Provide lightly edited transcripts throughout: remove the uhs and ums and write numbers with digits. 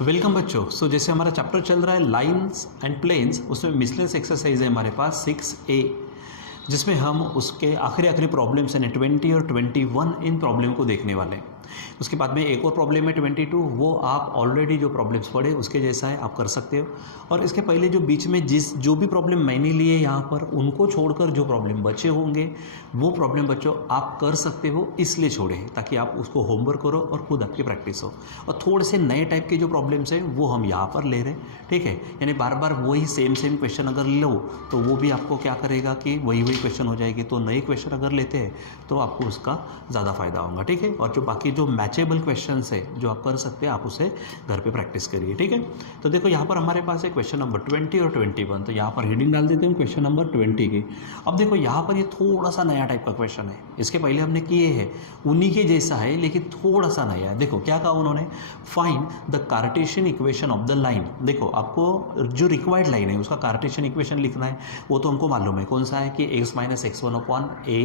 Welcome बच्चों। जैसे हमारा चैप्टर चल रहा है लाइंस एंड प्लेन्स, उसमें मिसलेस एक्सरसाइज है हमारे पास 6A, जिसमें हम उसके आखिरी प्रॉब्लम्स हैं 20 और 21 इन प्रॉब्लम को देखने वाले हैं। उसके बाद में एक और प्रॉब्लम है 22, वो आप ऑलरेडी जो प्रॉब्लम्स पढ़े उसके जैसा है, आप कर सकते हो। और इसके पहले जो बीच में जो भी प्रॉब्लम मैंने लिए यहाँ पर, उनको छोड़कर जो प्रॉब्लम बचे होंगे वो प्रॉब्लम बच्चों आप कर सकते हो, इसलिए छोड़े हैं ताकि आप उसको होमवर्क करो और खुद आपकी प्रैक्टिस हो। और थोड़े से नए टाइप के जो प्रॉब्लम्स हैं वो हम यहाँ पर ले रहे हैं, ठीक है। यानी बार बार वही सेम क्वेश्चन अगर लो तो वो भी आपको क्या करेगा कि वही क्वेश्चन हो जाएगी। तो नए क्वेश्चन अगर लेते हैं तो आपको उसका ज़्यादा फायदा होगा, ठीक है। और जो बाकी जो मैचेबल क्वेश्चन है जो आप कर सकते हैं, आप उसे घर पे प्रैक्टिस करिए, ठीक है। तो देखो यहाँ पर हमारे पास है क्वेश्चन नंबर 20 और 21। तो यहाँ पर हेडिंग डाल देते हैं क्वेश्चन नंबर 20 की। अब देखो यहाँ पर ये थोड़ा सा नया टाइप का क्वेश्चन है, इसके पहले हमने किए हैं उन्हीं के जैसा है लेकिन थोड़ा सा नया है। देखो क्या कहा उन्होंने, find the Cartesian equation of the line. देखो आपको जो रिक्वायर्ड लाइन है उसका कार्टेशियन इक्वेशन लिखना है, वो तो हमको मालूम है कौन सा है कि x minus x1 upon a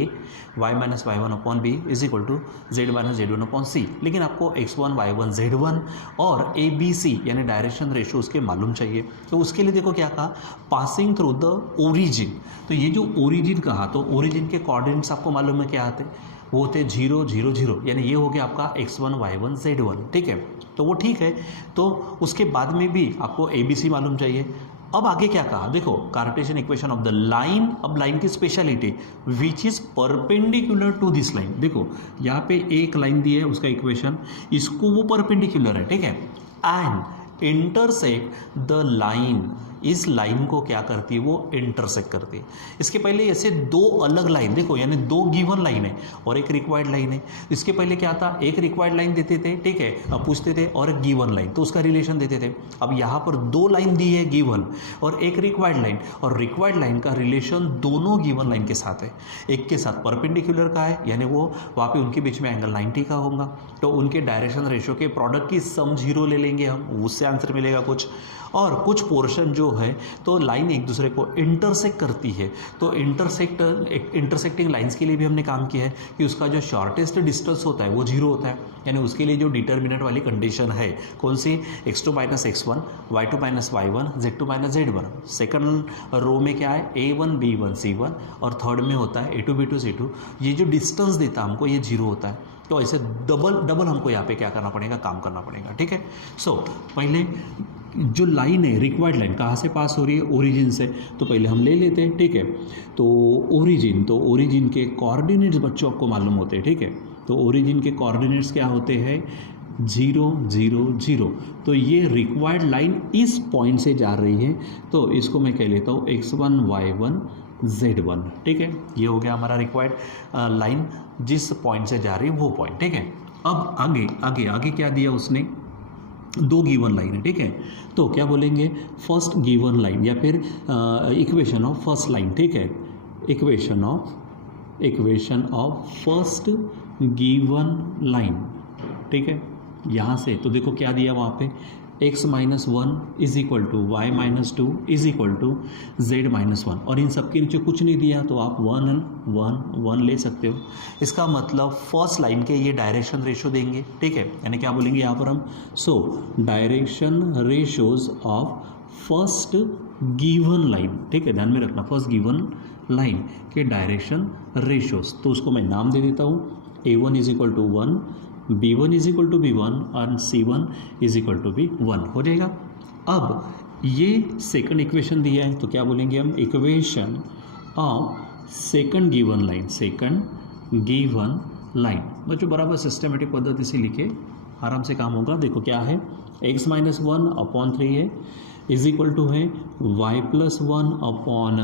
y minus y1 upon b is equal to z minus z1 upon c। लेकिन आपको x1 y1 z1 और a b c यानी डायरेक्शन रेशियो उसके मालूम चाहिए। तो उसके लिए देखो क्या कहा, पासिंग थ्रू द ओरिजिन। तो ये जो ओरिजिन कहा, तो ओरिजिन के कोऑर्डिनेट्स आपको मालूम है क्या आते, वो होते 0 0 0, यानी ये हो गया आपका x1 y1 z1, ठीक है। तो वो ठीक है। तो उसके बाद में भी आपको ABC मालूम चाहिए। अब आगे क्या कहा, देखो Cartesian equation of the line. अब लाइन की speciality which is perpendicular to this line. देखो यहाँ पे एक लाइन दी है, उसका इक्वेशन, इसको वो परपेंडिकुलर है, ठीक है, एंड इंटरसेक्ट द लाइन। इस लाइन को क्या करती है, वो इंटरसेक्ट करती है। इसके पहले ऐसे दो अलग लाइन, देखो यानी दो गिवन लाइन है और एक रिक्वायर्ड लाइन है। इसके पहले क्या था, एक रिक्वायर्ड लाइन देते थे, ठीक है, अब पूछते थे, और एक गिवन लाइन, तो उसका रिलेशन देते थे। अब यहाँ पर दो लाइन दी है गिवन और एक रिक्वायर्ड लाइन, और रिक्वायर्ड लाइन का रिलेशन दोनों गिवन लाइन के साथ है। एक के साथ परपेंडिकुलर का है, यानी वो वहाँ पे उनके बीच में एंगल 90 का होगा। तो उनके डायरेक्शन रेशियो के प्रोडक्ट की सम 0 ले लेंगे हम, उससे आंसर मिलेगा कुछ। और कुछ पोर्शन जो है तो लाइन एक दूसरे को इंटरसेक्ट करती है। तो इंटरसेक्टिंग लाइंस के लिए भी हमने काम किया है कि उसका जो शॉर्टेस्ट डिस्टेंस होता है वो 0 होता है। यानी उसके लिए जो डिटर्मिनेंट वाली कंडीशन है कौन सी, x2 minus x1, y2 minus y1, z2 minus z1। Second row में क्या है, a1 b1 c1, और थर्ड में होता है a2 b2 c2। ये जो डिस्टेंस देता है हमको ये 0 होता है। तो ऐसे डबल हमको यहाँ पे क्या करना पड़ेगा, काम करना पड़ेगा, ठीक है। सो पहले जो लाइन है, रिक्वायर्ड लाइन कहाँ से पास हो रही है, ओरिजिन से। तो पहले हम ले लेते हैं, ठीक है। तो ओरिजिन के कोऑर्डिनेट्स बच्चों आपको मालूम होते हैं, ठीक है। तो ओरिजिन के कोऑर्डिनेट्स क्या होते हैं, 0 0 0। तो ये रिक्वायर्ड लाइन इस पॉइंट से जा रही है, तो इसको मैं कह लेता हूँ x1 y1 z1, ठीक है। ये हो गया हमारा रिक्वायर्ड लाइन, जिस पॉइंट से जा रही है वो पॉइंट, ठीक है। अब आगे क्या दिया उसने, दो गिवन लाइन है, ठीक है। तो क्या बोलेंगे, फर्स्ट गिवन लाइन या फिर इक्वेशन ऑफ फर्स्ट लाइन, ठीक है। Equation of first given line, ठीक है। यहाँ से तो देखो क्या दिया वहाँ पे, x minus 1 is equal to y minus 2 is equal to z minus 1, और इन सब के नीचे कुछ नहीं दिया तो आप 1 ले सकते हो। इसका मतलब फर्स्ट लाइन के ये डायरेक्शन रेशियो देंगे, ठीक है। यानी क्या बोलेंगे यहाँ पर हम, so direction ratios of first given line, ठीक है, ध्यान में रखना, फर्स्ट गिवन लाइन के डायरेक्शन रेशियोज। तो उसको मैं नाम दे देता हूँ, a1 is equal to 1, b1 is equal to b1 और c1 is equal to b1 हो जाएगा। अब ये सेकंड इक्वेशन दिया है, तो क्या बोलेंगे हम, equation of second given line. बच्चों बराबर सिस्टमेटिक पद्धति से लिखे, आराम से काम होगा। देखो क्या है, x माइनस 1 अपॉन 3 है, इज इक्वल टू है y प्लस 1 अपॉन,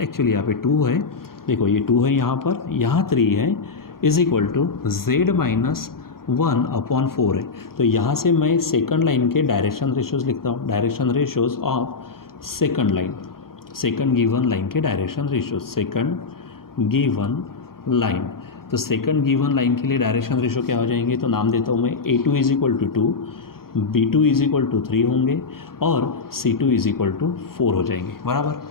एक्चुअली यहाँ पे 2 है, देखो ये 2 है यहाँ पर, यहाँ 3 है, is equal to z minus 1 upon 4 है। तो यहाँ से मैं सेकंड लाइन के डायरेक्शन रेशियोज लिखता हूँ, direction ratios of second given line के direction ratios, second given line. तो सेकंड गिवन लाइन के लिए डायरेक्शन रेशियो क्या हो जाएंगे, तो नाम देता हूँ मैं, a2 is equal to 2, b2 is equal to 3 होंगे, और c2 इज इक्वल टू 4 हो जाएंगे, बराबर।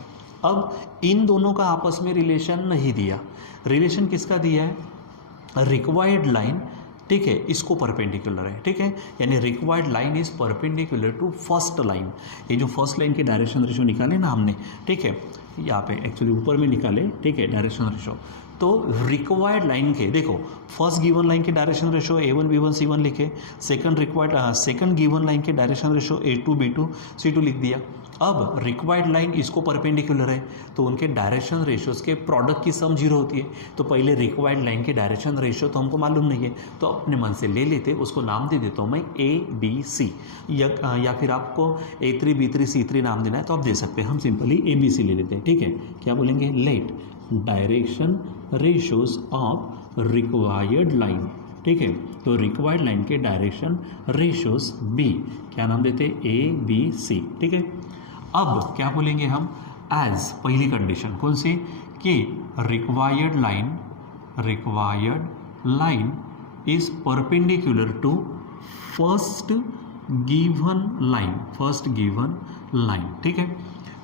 अब इन दोनों का आपस में रिलेशन नहीं दिया, रिलेशन किसका दिया है, रिक्वायर्ड लाइन ठीक है, इसको परपेंडिकुलर है, ठीक है, यानी required line is perpendicular to first line. ये जो फर्स्ट लाइन के डायरेक्शन रेशो निकाले ना हमने, ठीक है, यहाँ पे एक्चुअली ऊपर में निकाले, ठीक है, डायरेक्शन रेशो। तो रिक्वायर्ड लाइन के देखो, फर्स्ट गिवन लाइन के direction ratio A1 B1 C1 लिखे, सेकंड गिवन लाइन के direction ratio A2 B2 C2 लिख दिया। अब रिक्वायर्ड लाइन इसको परपेंडिकुलर है, तो उनके डायरेक्शन रेशोज़ के प्रोडक्ट की सम 0 होती है। तो पहले रिक्वायर्ड लाइन के डायरेक्शन रेशो तो हमको मालूम नहीं है, तो अपने मन से ले लेते, उसको नाम दे देता हूँ मैं ABC, या फिर आपको A3 B3 C3 नाम देना है तो आप दे सकते हैं। हम सिंपली ABC ले लेते हैं, ठीक है। क्या बोलेंगे? Let direction ratios of required line, ठीक है। तो रिक्वायर्ड लाइन के डायरेक्शन रेशोज B, क्या नाम देते? ABC, ठीक है। अब क्या बोलेंगे हम? एज पहली कंडीशन कौन सी? कि required line is perpendicular to first given line, ठीक है।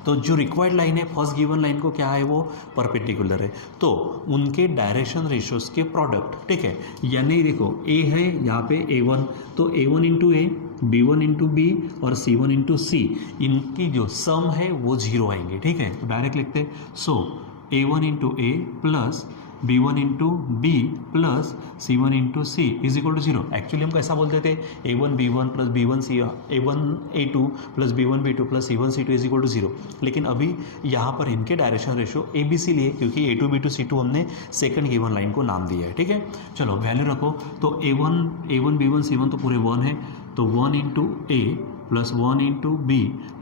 तो जो रिक्वायर्ड लाइन है फर्स्ट गिवन लाइन को क्या है, वो परपेंडिकुलर है, तो उनके डायरेक्शन रेशोज के प्रोडक्ट, ठीक है। यानी देखो A है यहाँ पे A1, तो A1 into A, B1 into B और C1 इंटू C, इनकी जो सम है वो 0 आएंगे, ठीक है। तो डायरेक्ट लिखते हैं, so A1 into A plus B1 into B plus C1 into C is equal to 0। Actually हम कैसा बोलते थे? A1 B1 plus B1 C, A1 A2 plus B1 B2 plus C1 C2 is equal to 0। लेकिन अभी यहाँ पर इनके direction ratio ABC लिए, क्योंकि A2 B2 C2 हमने सेकंड गिवन लाइन को नाम दिया है, ठीक है। चलो वैल्यू रखो, तो A1 B1 C1 तो पूरे 1 है, तो 1 into A plus 1 into B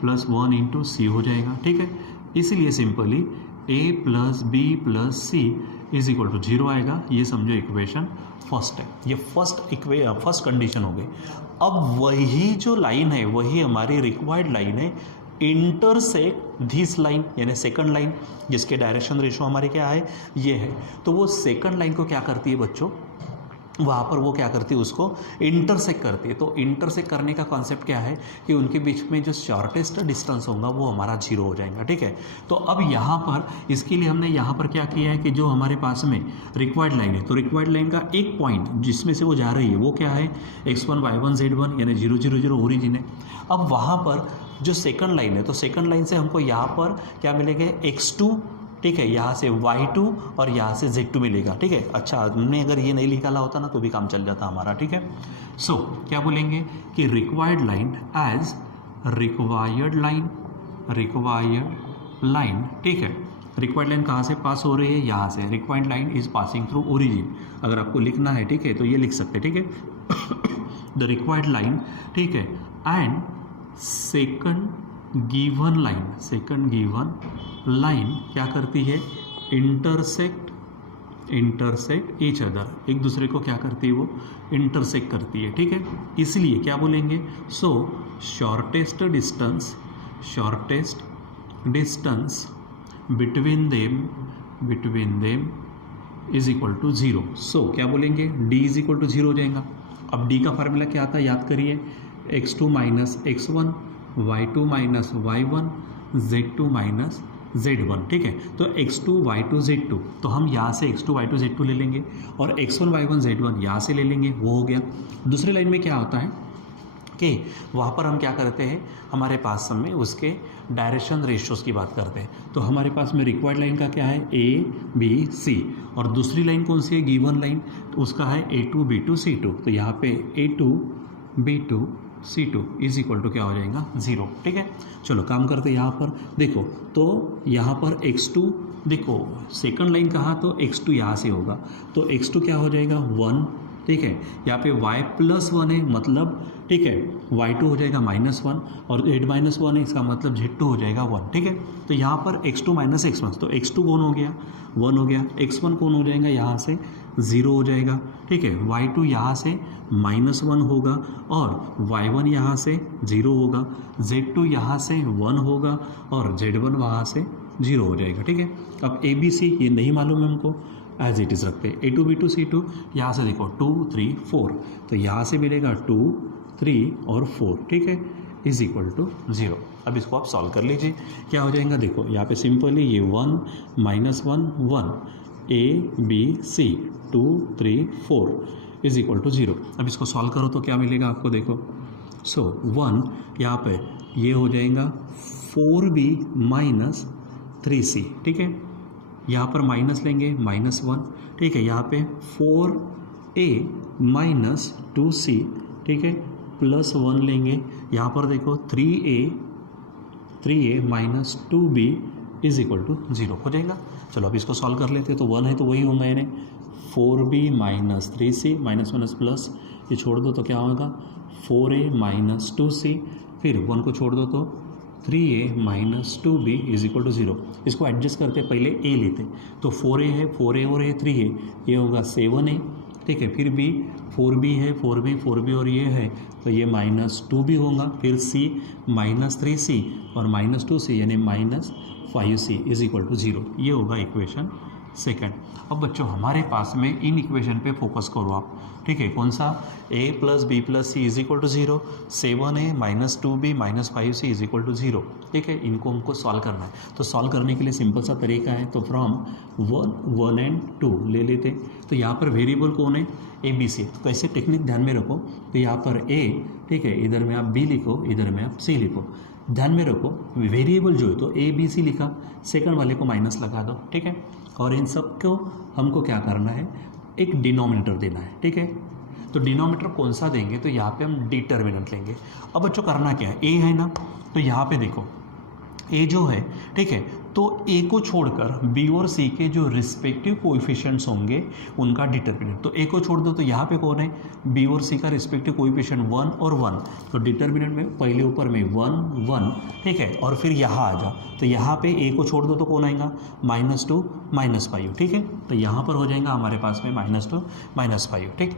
plus 1 into C हो जाएगा, ठीक है। इसलिए simply A plus B plus C is equal to 0 आएगा। ये समझो इक्वेशन फर्स्ट है, ये फर्स्ट कंडीशन हो गई। अब वही जो लाइन है वही हमारी रिक्वायर्ड लाइन है, इंटरसेक्ट दिस लाइन, यानी सेकंड लाइन जिसके डायरेक्शन रेशो हमारे क्या है, ये है। तो वो सेकंड लाइन को क्या करती है बच्चों? वहाँ पर वो क्या करती है? उसको इंटरसेक्ट करती है। तो इंटरसेक्ट करने का कॉन्सेप्ट क्या है कि उनके बीच में जो शॉर्टेस्ट डिस्टेंस होगा वो हमारा 0 हो जाएगा, ठीक है। तो अब यहाँ पर इसके लिए हमने यहाँ पर क्या किया है कि जो हमारे पास में रिक्वायर्ड लाइन है, तो रिक्वायर्ड लाइन का एक पॉइंट जिसमें से वो जा रही है वो क्या है? x1 y1 z1, यानी 0 0 0 ओरिजिन है। अब वहाँ पर जो सेकंड लाइन है, तो सेकंड लाइन से हमको यहाँ पर क्या मिलेगा? x2, ठीक है, यहाँ से y2 और यहाँ से z2 मिलेगा, ठीक है। अच्छा, हमने अगर ये नहीं निकाला होता ना तो भी काम चल जाता हमारा, ठीक है। सो क्या बोलेंगे कि required line as required line, ठीक है। रिक्वायर्ड लाइन कहाँ से पास हो रही है? यहाँ से। Required line is passing through origin, अगर आपको लिखना है, ठीक है, तो ये लिख सकते हैं, ठीक है। द रिक्वायर्ड लाइन, ठीक है, एंड सेकंड गिवन लाइन क्या करती है? इंटरसेक्ट ईच अदर, एक दूसरे को क्या करती है? वो इंटरसेक्ट करती है, ठीक है। इसलिए क्या बोलेंगे? So shortest distance between them is equal to 0। So क्या बोलेंगे? D इज इक्वल टू 0 हो जाएगा। अब D का फार्मूला क्या आता है? याद करिए, x2 minus x1, y2 minus y1, z2 minus z1, ठीक है। तो x2 y2 z2, तो हम यहाँ से x2 y2 z2 ले लेंगे और x1 y1 z1 यहाँ से ले लेंगे, वो हो गया। दूसरी लाइन में क्या होता है कि वहाँ पर हम क्या करते हैं, हमारे पास में उसके डायरेक्शन रेशियोज़ की बात करते हैं। तो हमारे पास में रिक्वायर्ड लाइन का क्या है? A B C, और दूसरी लाइन कौन सी है? गिवन लाइन, तो उसका है A2 B2 C2। तो यहाँ पे A2 B2 C2 is equal to क्या हो जाएगा? 0, ठीक है। चलो काम करते हैं यहाँ पर, देखो तो यहाँ पर x2, देखो सेकंड लाइन कहा तो x2 यहाँ से होगा, तो x2 क्या हो जाएगा? 1, ठीक है। यहाँ पे y प्लस 1 है, मतलब ठीक है y2 हो जाएगा -1 और z -1 है, इसका मतलब z2 हो जाएगा 1, ठीक है। तो यहाँ पर x2 माइनस x1, तो x2 कौन हो गया? 1 हो गया। x1 कौन हो जाएगा? यहाँ से 0 हो जाएगा, ठीक है। y2 यहाँ से -1 होगा और y1 यहाँ से 0 होगा, z2 यहाँ से 1 होगा और z1 वहाँ से 0 हो जाएगा, ठीक है। अब ABC ये नहीं मालूम है हमको, एज इट इज़ रखते हैं। A2 B2 C2, यहाँ से देखो 2 3 4, तो यहाँ से मिलेगा 2 3 और 4, ठीक है, इज इक्वल टू 0। अब इसको आप सॉल्व कर लीजिए, क्या हो जाएगा? देखो यहाँ पे सिंपली ये 1 -1 1, A B C 2 3 4 is equal to 0। अब इसको सॉल्व करो तो क्या मिलेगा आपको, देखो। सो 1 यहाँ पे ये हो जाएगा 4b माइनस 3c, ठीक है। यहाँ पर माइनस लेंगे -1, ठीक है। यहाँ पे 4a माइनस 2c, ठीक है, +1 लेंगे। यहाँ पर देखो 3a minus 2b is equal to 0 हो जाएगा। चलो अब इसको सॉल्व कर लेते हैं। तो 1 है तो वही होगा, यानी 4b minus 3c minus minus plus, ये छोड़ दो तो क्या होगा 4a माइनस 2c, फिर 1 को छोड़ दो तो 3a minus 2b is equal to 0। इसको एडजस्ट करते पहले a लेते, तो 4a है 4a और ये 3a, ये होगा 7a, ठीक है। फिर b 4b है 4b और ये है तो ये -2b होगा। फिर c माइनस 3c और -2c यानी -5c इज इक्वल टू 0। ये होगा इक्वेशन सेकंड। अब बच्चों हमारे पास में इन इक्वेशन पे फोकस करो आप, ठीक है। कौन सा, a plus b plus c is equal to 0, 7a minus 2b minus 5c is equal to 0, ठीक है। इनको हमको सॉल्व करना है। तो सॉल्व करने के लिए सिंपल सा तरीका है, तो फ्रॉम 1 एंड 2 ले लेते। तो यहाँ पर वेरिएबल कौन है, ए बी सी। तो कैसे टेक्निक ध्यान में रखो, तो यहाँ पर a, ठीक है, इधर में आप b लिखो, इधर में आप c लिखो। ध्यान में रखो वेरिएबल जो है तो a b c लिखा, सेकंड वाले को माइनस लगा दो, ठीक है। और इन सब को हमको क्या करना है, एक डिनोमिनेटर देना है, ठीक है। तो डिनोमिनेटर कौन सा देंगे, तो यहाँ पे हम डिटर्मिनेंट लेंगे। अब बच्चों करना क्या है, a है ना, तो यहाँ पे देखो a जो है, ठीक है, तो a को छोड़कर b और c के जो रिस्पेक्टिव कोएफिशिएंट्स होंगे उनका डिटर्मिनेंट। तो a को छोड़ दो तो यहाँ पे कौन है, b और c का रिस्पेक्टिव कोएफिशिएंट 1 और 1, तो डिटर्मिनेंट में पहले ऊपर में 1 1, ठीक है। और फिर यहाँ आ जाओ, तो यहाँ पे a को छोड़ दो तो कौन आएगा, -2 -5, ठीक है। तो यहाँ पर हो जाएगा हमारे पास में -2 -5, ठीक।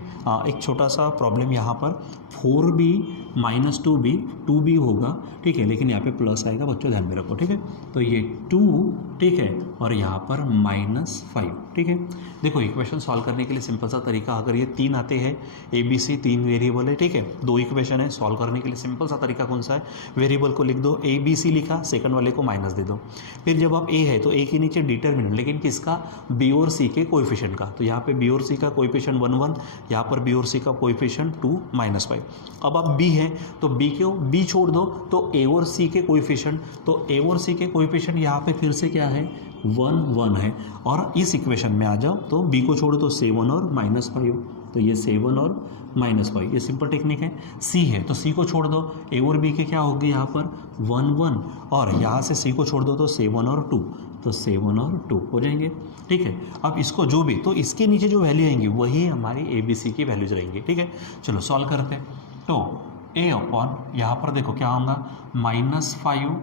एक छोटा सा प्रॉब्लम यहाँ पर 4b माइनस 2b होगा, ठीक है, लेकिन यहाँ पे प्लस आएगा बच्चों, ध्यान में रखो, ठीक है। तो ये 2, ठीक है, और यहाँ पर -5, ठीक है। देखो इक्वेशन सॉल्व करने के लिए सिंपल सा तरीका, अगर ये 3 आते हैं, ए बी सी 3 वेरिएबल है, ठीक है, 2 इक्वेशन है, सॉल्व करने के लिए सिंपल सा तरीका कौन सा है, वेरिएबल को लिख दो, ए बी सी लिखा, सेकंड वाले को माइनस दे दो। फिर जब आप a है तो a के नीचे डिटर्मिनेंट, लेकिन किसका, b और c के कोएफिशिएंट का। तो यहाँ पे b और c का कोएफिशिएंट 1 1, यहाँ पर b और c का कोएफिशिएंट 2 -5। अब आप b है तो b को b छोड़ दो तो a और c के कोएफिशिएंट, तो a और c के कोएफिशिएंट यहाँ पे फिर से क्या है, 1 1 है। और इस इक्वेशन में आ जाओ तो b को छोड़ो तो 7 और -5, तो ये 7 और -5, ये सिंपल टेक्निक है। c है तो c को छोड़ दो, a और b के क्या होगी यहाँ पर 1 1, और यहाँ से c को छोड़ दो तो 7 और 2, तो 7 और 2 हो जाएंगे, ठीक है। अब इसको जो भी, तो इसके नीचे जो वैल्यू आएंगी वही हमारी ए बी सी की वैल्यूज रहेंगी, ठीक है। चलो सॉल्व करते हैं। तो a अपॉन यहाँ पर देखो क्या होगा, -5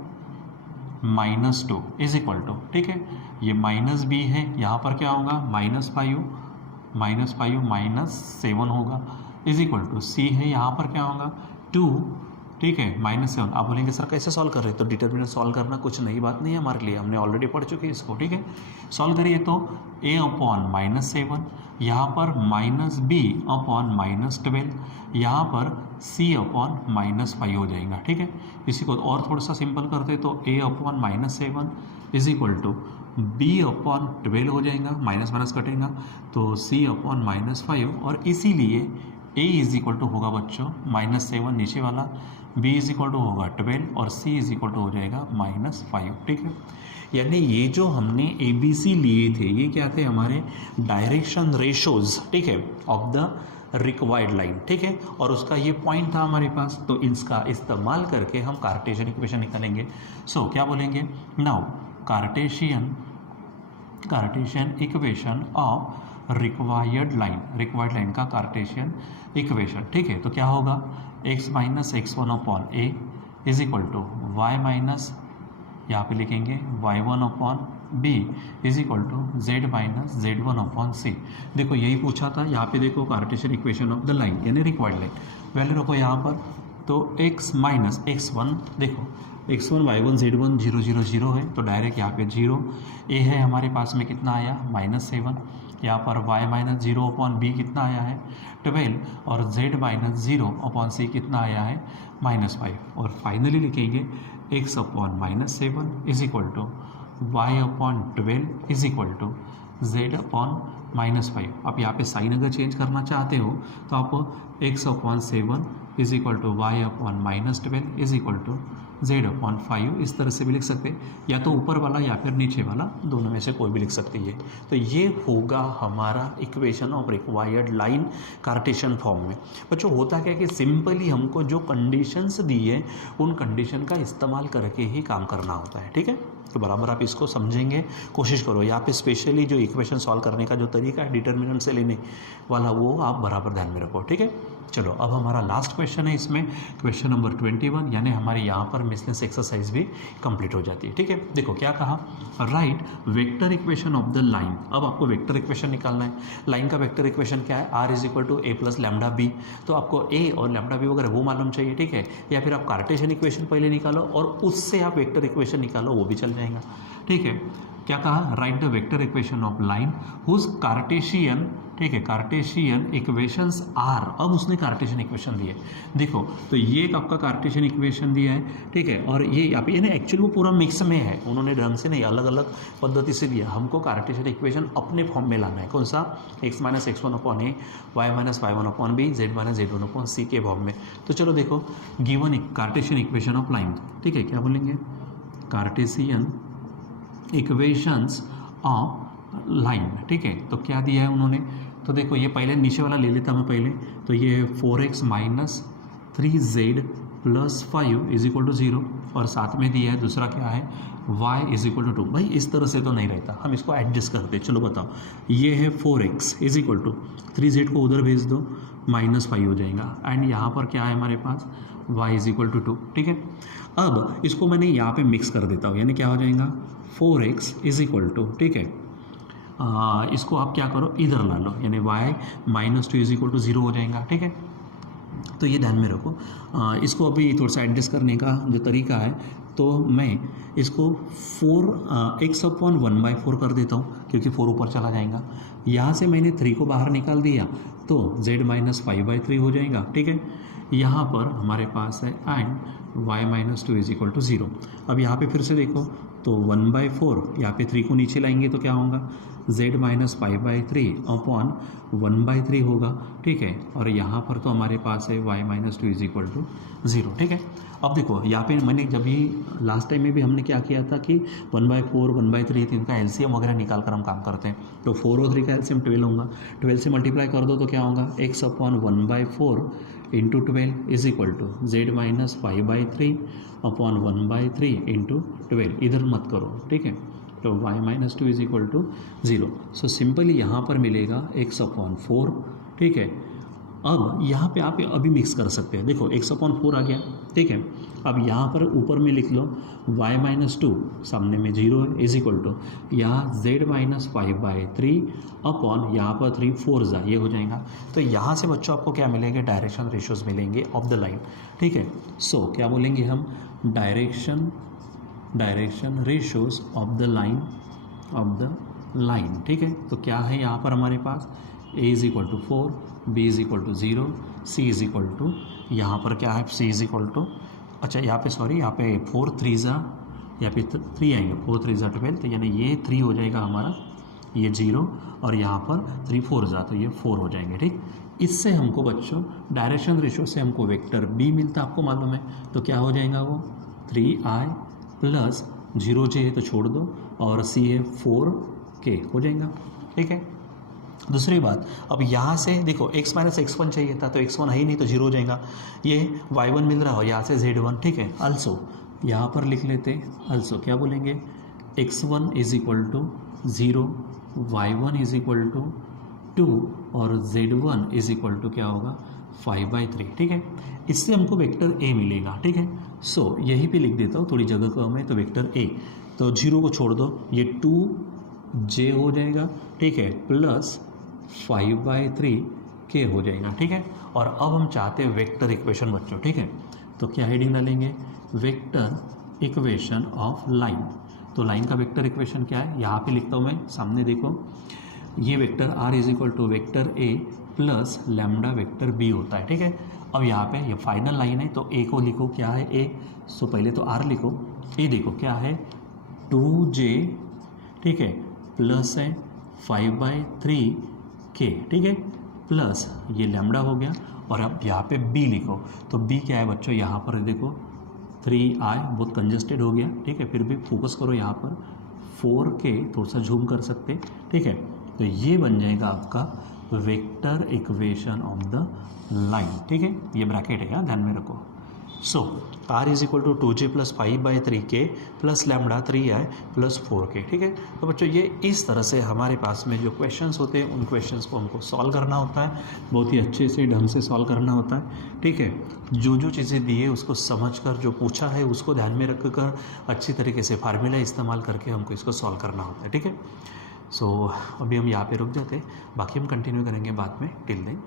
-2 इज इक्वल टू, ठीक है, ये -b है, यहाँ पर क्या होगा -5 -7 होगा, इज इक्वल टू c है, यहाँ पर क्या होगा 2, ठीक है, -7। आप बोलेंगे सर कैसे सॉल्व कर रहे हैं, तो डिटर्मिनेंट सॉल्व करना कुछ नई बात नहीं है हमारे लिए, हमने ऑलरेडी पढ़ चुके हैं इसको, ठीक है। सॉल्व करिए तो a अपॉन -7, यहाँ पर -b अपॉन -12, यहाँ पर c अपॉन -5 हो जाएगा, ठीक है। इसी को और थोड़ा सा सिंपल करते तो a upon -7 is equal to b upon 12 हो जाएगा, माइनस माइनस कटेगा तो c अपॉन -5, और इसीलिए a इज इक्वल टू होगा बच्चों -7 नीचे वाला, b इज इक्वल टू होगा 12 और c इज इक्वल टू हो जाएगा -5, ठीक है। यानी ये जो हमने ए बी सी लिए थे ये क्या थे, हमारे डायरेक्शन रेशोज, ठीक है, ऑफ द रिक्वायर्ड लाइन, ठीक है। और उसका ये पॉइंट था हमारे पास, तो इसका इस्तेमाल करके हम कार्टेशियन इक्वेशन निकालेंगे। सो क्या बोलेंगे, now Cartesian equation of required line का कार्टेशियन इक्वेशन, ठीक है। तो क्या होगा, x minus x1 upon a is equal to y minus, यहाँ पे लिखेंगे y1 upon b is equal to z minus z1 upon c। देखो यही पूछा था, यहाँ पे देखो Cartesian equation of the line यानी रिक्वायर्ड लाइन, वैल्यू रखो यहाँ पर, तो x माइनस x1, देखो x1 y1 z1 0 0 0 है, तो डायरेक्ट यहाँ पे 0, a है हमारे पास में कितना आया -7, यहाँ पर y माइनस 0 अपॉन b कितना आया है 12, और z माइनस 0 अपॉन c कितना आया है -5, और फाइनली लिखेंगे x upon -7 is equal to y upon 12 is equal to z upon -5। आप यहाँ पे साइन अगर चेंज करना चाहते हो तो आप x/7 is equal to y/-12 is equal to z/5 इस तरह से भी लिख सकते हैं, या तो ऊपर वाला या फिर नीचे वाला, दोनों में से कोई भी लिख सकते हैं। तो ये होगा हमारा equation of required line Cartesian form में। बच्चों होता क्या है कि सिंपली हमको जो कंडीशंस दी है उन कंडीशन का इस्तेमाल करके ही काम करना होता है, ठीक है। तो बराबर आप इसको समझेंगे, कोशिश करो। यहाँ पे स्पेशली जो इक्वेशन सॉल्व करने का जो तरीका है डिटर्मिनेंट से लेने वाला, वो आप बराबर ध्यान में रखो, ठीक है। चलो अब हमारा लास्ट क्वेश्चन है इसमें, क्वेश्चन नंबर 21, यानी हमारे यहाँ पर मिसलेनियस एक्सरसाइज भी कंप्लीट हो जाती है, ठीक है। देखो क्या कहा, right vector equation of the line. अब आपको वेक्टर इक्वेशन निकालना है। लाइन का वेक्टर इक्वेशन क्या है, r is equal to a plus lambda b. तो आपको a और लैम्डा बी वगैरह वो मालूम चाहिए, ठीक है। या फिर आप कार्टेशियन इक्वेशन पहले निकालो और उससे आप वेक्टर इक्वेशन निकालो, वो भी चल जाएगा, ठीक है। क्या कहा, write the vector equation of line whose Cartesian, ठीक है, कार्टेशियन इक्वेशंस आर। अब उसने कार्टेशियन इक्वेशन दिए, देखो तो ये एक आपका कार्टेशियन इक्वेशन दिया है, ठीक है। और ये यहाँ पे ना एक्चुअली वो पूरा मिक्स में है, उन्होंने ढंग से नहीं अलग अलग पद्धति से दिया। हमको कार्टेशियन इक्वेशन अपने फॉर्म में लाना है, कौन सा, x-x1/a y-y1/b z-z1/c के फॉर्म में। तो चलो देखो, given Cartesian equation of line, ठीक है, क्या बोलेंगे, कार्टेशियन इक्वेशंस ऑफ लाइन, ठीक है। तो क्या दिया है उन्होंने, तो देखो ये पहले नीचे वाला ले लेता मैं पहले, तो ये है 4x - 3z + 5 is equal to 0, और साथ में दिया है दूसरा क्या है, y इज इक्वल टू 2। भाई इस तरह से तो नहीं रहता, हम इसको एडजस्ट करते, चलो बताओ। ये है 4x is equal to 3z को उधर भेज दो, -5 हो जाएगा, एंड यहाँ पर क्या है हमारे पास, y इज इक्वल टू 2, ठीक है। अब इसको मैंने यहाँ पे मिक्स कर देता हूँ, यानी क्या हो जाएगा, 4x इज इक्वल टू, ठीक है, इसको आप क्या करो, इधर ला लो, यानी y - 2 इज इक्वल टू 0 हो जाएगा, ठीक है। तो ये ध्यान में रखो। इसको अभी थोड़ा सा एडजस्ट करने का जो तरीका है, तो मैं इसको 4x/1/4 कर देता हूँ, क्योंकि 4 ऊपर चला जाएगा। यहाँ से मैंने 3 को बाहर निकाल दिया, तो z - 5/3 हो जाएगा, ठीक है। यहाँ पर हमारे पास है and y - 2 is equal to 0। अब यहाँ पे फिर से देखो, तो 1/4, यहाँ पे 3 को नीचे लाएंगे तो क्या होगा, z - 5/3/1/3 होगा, ठीक है। और यहाँ पर तो हमारे पास है y - 2 इज इक्वल टू 0, ठीक है। अब देखो यहाँ पे मैंने जब भी लास्ट टाइम में भी हमने क्या किया था कि 1/4 1/3 इनका एलसीएम वगैरह निकाल कर हम काम करते हैं। तो 4 और 3 का एलसीएम 12 होगा, 12 से मल्टीप्लाई कर दो तो क्या होगा, x/1/4 into 12 is equal to z - 5/3/1/3 into 12, इधर मत करो, ठीक है। तो y - 2 is equal to 0। So simply यहाँ पर मिलेगा x/4, ठीक है। अब यहाँ पे आप अभी मिक्स कर सकते हैं, देखो x/4 आ गया, ठीक है। अब यहाँ पर ऊपर में लिख लो y - 2, सामने में 0 है, इज इक्वल टू यहाँ z - 5/3 अपॉन यहाँ पर 3 4 जा, ये हो जाएगा। तो यहाँ से बच्चों आपको क्या मिलेंगे, डायरेक्शन रेशियोज मिलेंगे ऑफ द लाइन, ठीक है। सो क्या बोलेंगे हम, direction ratios of the line, ठीक है। तो क्या है यहाँ पर हमारे पास, a is equal to 4, b is equal to 0, c is equal to, यहाँ पर क्या है, c इज इक्वल टू, अच्छा यहाँ पे सॉरी, यहाँ पे 4 3 जा, यहाँ पे 3 आएंगे, 4 3 जा 12, तो यानी ये 3 हो जाएगा हमारा, ये 0, और यहाँ पर 3 4 जा, तो ये 4 हो जाएंगे, ठीक। इससे हमको बच्चों डायरेक्शन रेशियो से हमको वेक्टर b मिलता, आपको मालूम है, तो क्या हो जाएगा वो 3i प्लस 0j है तो छोड़ दो, और c है 4k हो जाएगा, ठीक है। दूसरी बात, अब यहाँ से देखो x - x1 चाहिए था, तो x1 है ही नहीं तो 0 हो जाएगा, ये y1 मिल रहा हो, यहाँ से z1, ठीक है। अल्सो यहाँ पर लिख लेते, अल्सो क्या बोलेंगे, x1 is equal to 0, y1 is equal to 2, और z1 इज इक्वल टू क्या होगा, 5/3, ठीक है। इससे हमको वेक्टर a मिलेगा, ठीक है। सो यहीं पे लिख देता हूँ, थोड़ी जगह कम है, तो वेक्टर a, तो 0 को छोड़ दो, ये 2j हो जाएगा, ठीक है, प्लस 5/3k हो जाएगा, ठीक है। और अब हम चाहते हैं वेक्टर इक्वेशन बच्चों, ठीक है। तो क्या हेडिंग डालेंगे, वेक्टर इक्वेशन ऑफ लाइन। तो लाइन का वेक्टर इक्वेशन क्या है, यहाँ पे लिखता हूँ मैं, सामने देखो, ये vector r is equal to vector a plus lambda vector b होता है, ठीक है। अब यहाँ पे ये फाइनल लाइन है, तो a को लिखो, क्या है a, सो पहले तो r लिखो, a देखो क्या है 2j, ठीक है, प्लस है 5/3 के, ठीक है, प्लस ये लैम्डा हो गया। और अब यहाँ पे b लिखो, तो b क्या है बच्चों, यहाँ पर देखो 3i बहुत कंजस्टेड हो गया, ठीक है, फिर भी फोकस करो यहाँ पर 4k, थोड़ा सा झूम कर सकते, ठीक है। तो ये बन जाएगा आपका vector equation of the line, ठीक है, ये ब्रैकेट है, ध्यान में रखो। So r is equal to 2j plus 5/3k plus lambda 3i plus 4k, ठीक है। तो बच्चों ये इस तरह से हमारे पास में जो क्वेश्चंस होते हैं उन क्वेश्चंस को हमको सॉल्व करना होता है, बहुत ही अच्छे से ढंग से सॉल्व करना होता है, ठीक है। जो जो चीज़ें दी है उसको समझकर, जो पूछा है उसको ध्यान में रखकर अच्छी तरीके से फार्मूला इस्तेमाल करके हमको इसको सॉल्व करना होता है, ठीक है। सो अभी हम यहाँ पे रुक जाते हैं, बाकी हम कंटिन्यू करेंगे बाद में। Till then